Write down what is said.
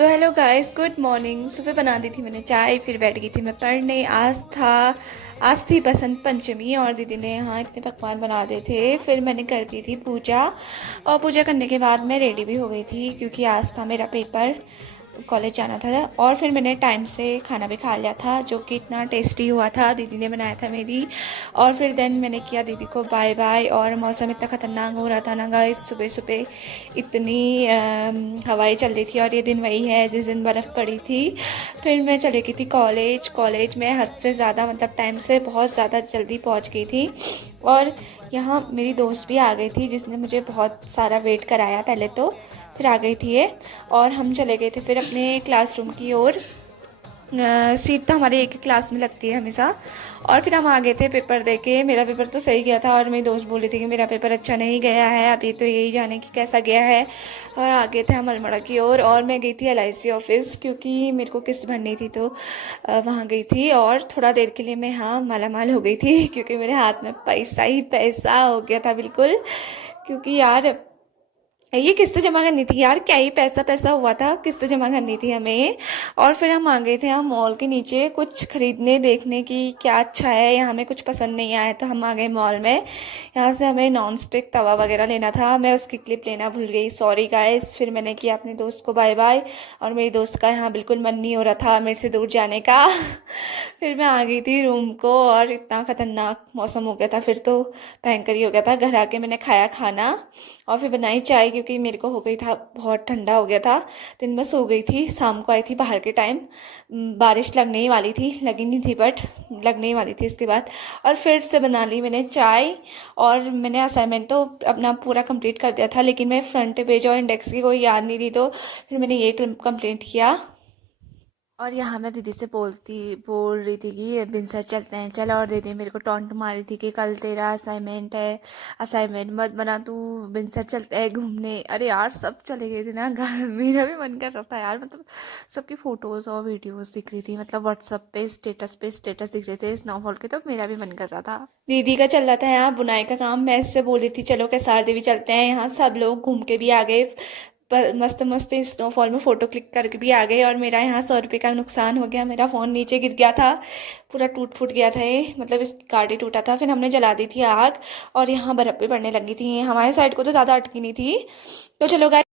तो hello guys, good morning. सुबह बना दी थी मैंने चाय, फिर बैठ गई थी मैं पढ़ने। आज थी बसंत पंचमी और दीदी ने यहाँ इतने पकवान बना दिए थे। फिर मैंने कर दी थी पूजा, और पूजा करने के बाद मैं रेडी भी हो गई थी क्योंकि आज था मेरा पेपर, कॉलेज जाना था। और फिर मैंने टाइम से खाना भी खा लिया था जो कि इतना टेस्टी हुआ था, दीदी ने बनाया था मेरी। और फिर देन मैंने किया दीदी को बाय बाय। और मौसम इतना ख़तरनाक हो रहा था ना गाइस, सुबह सुबह इतनी हवाएं चल रही थी। और ये दिन वही है जिस दिन बर्फ़ पड़ी थी। फिर मैं चली गई थी कॉलेज में हद से ज़्यादा, मतलब टाइम से बहुत ज़्यादा जल्दी पहुंच गई थी। और यहाँ मेरी दोस्त भी आ गई थी जिसने मुझे बहुत सारा वेट कराया पहले तो, फिर आ गई थी ये। और हम चले गए थे फिर अपने क्लासरूम की ओर। सीट तो हमारे एक ही क्लास में लगती है हमेशा। और फिर हम आ गए थे पेपर दे के। मेरा पेपर तो सही गया था और मेरी दोस्त बोली थी कि मेरा पेपर अच्छा नहीं गया है, अभी तो यही जाने की कैसा गया है। और आ गए थे हम अल्मोड़ा की ओर। और मैं गई थी LIC ऑफिस क्योंकि मेरे को किस्त भरनी थी, तो वहाँ गई थी। और थोड़ा देर के लिए मैं हाँ माला माल हो गई थी क्योंकि मेरे हाथ में पैसा ही पैसा हो गया था बिल्कुल। क्योंकि यार ये किस्त जमा करनी थी यार, क्या ही पैसा पैसा हुआ था, किस्त जमा करनी थी हमें। और फिर हम आ गए थे यहाँ मॉल के नीचे कुछ खरीदने, देखने की क्या अच्छा है। यहाँ हमें कुछ पसंद नहीं आया तो हम आ गए मॉल में। यहाँ से हमें नॉन स्टिक तवा वगैरह लेना था, मैं उसकी क्लिप लेना भूल गई, सॉरी गाइस। फिर मैंने किया अपने दोस्त को बाय बाय। और मेरी दोस्त का यहाँ बिल्कुल मन नहीं हो रहा था मेरे से दूर जाने का फिर मैं आ गई थी रूम को और इतना ख़तरनाक मौसम हो गया था, फिर तो भयंकर ही हो गया था। घर आके मैंने खाया खाना और फिर बनाई चाय क्योंकि मेरे को हो गई था, बहुत ठंडा हो गया था। दिन में सो गई थी, शाम को आई थी बाहर के टाइम। बारिश लगने ही वाली थी, लगी नहीं थी बट लगने ही वाली थी इसके बाद। और फिर से बना ली मैंने चाय। और मैंने असाइनमेंट तो अपना पूरा कंप्लीट कर दिया था, लेकिन मैं फ्रंट पेज और इंडेक्स की कोई याद नहीं थी, तो फिर मैंने ये कंप्लीट किया। और यहाँ मैं दीदी से बोल रही थी कि बिनसर चलते हैं चल, और दीदी मेरे को टॉन्ट मारी थी कि कल तेरा असाइनमेंट है, असाइनमेंट मत बना तू, बिनसर चलते हैं घूमने। अरे यार सब चले गए थे ना घर, मेरा भी मन कर रहा था यार, मतलब सबकी फ़ोटोज़ और वीडियोज़ दिख रही थी, मतलब व्हाट्सअप पे स्टेटस दिख रहे थे स्नोफॉल के, तो मेरा भी मन कर रहा था। दीदी का चल रहा था यहाँ बुनाई का काम, मैं इससे बोल रही थी चलो कैसार देवी चलते हैं। यहाँ सब लोग घूम के भी आ गए, पर मस्त मस्त स्नोफॉल में फ़ोटो क्लिक करके भी आ गए। और मेरा यहाँ 100 रुपये का नुकसान हो गया, मेरा फ़ोन नीचे गिर गया था, पूरा टूट फूट गया था ये, मतलब इस गाड़ी टूटा था। फिर हमने जला दी थी आग और यहाँ बर्फ़ भी पड़ने लगी थी, हमारे साइड को तो ज़्यादा अटकी नहीं थी। तो चलो गाइस।